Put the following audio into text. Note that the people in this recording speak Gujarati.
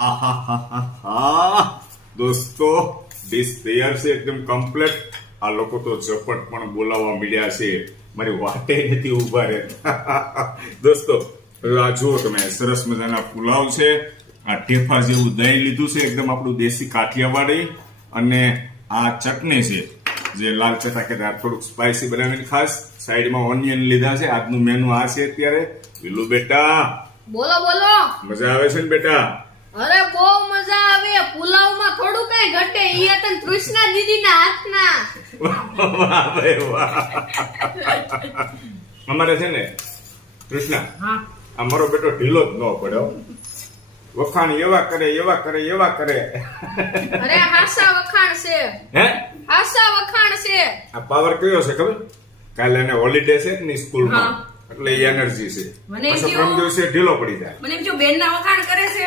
આહાહાહા. દોસ્તો ડિશ તૈયાર છે એકદમ કમ્પ્લીટ. આ લોકો તો ઝપટ પણ બોલાવવા મળ્યા છે, મારી વાટે નથી ઉભા રહેતા. દોસ્તો આ જુઓ તમે, સરસ મજાના પુલાવ છે, આ ઠેફા જેવું દહીં લીધું છે એકદમ આપણું દેશી કાઠિયાવાડી, અને આ ચટણી છે જે લાલ ચટાકેદાર થોડુંક સ્પાઇસી બનાવીને ખાસ. સાઈડમાં ઓનિયન લીધા છે. આજનું મેનુ આ છે અત્યારે. વિલુ બેટા બોલો બોલો. મજા આવે છે ને બેટા? અરે બહુ મજા આવે. પુલાવમાં થોડું કઈ ઘટે. ઈ હતા કૃષ્ણા દીદીના હાથના. વાહ ભાઈ વાહ. અમારે છે ને કૃષ્ણા, અમારો બેટો ઢીલો જ ન પડ્યો. વખાણ એવા કરે એવા કરે એવા કરે. અરે હાસા વખાણ છે. હે હાસા વખાણ છે. આ પાવર કયો છે ખબર? કાલે એને હોલિડે છે ને સ્કૂલમાં, એટલે એનર્જી છે. મને પછી પ્રમ દિવસે ઢીલો પડી જાય. મને એમ જો બેન ના વખાણ કરે છે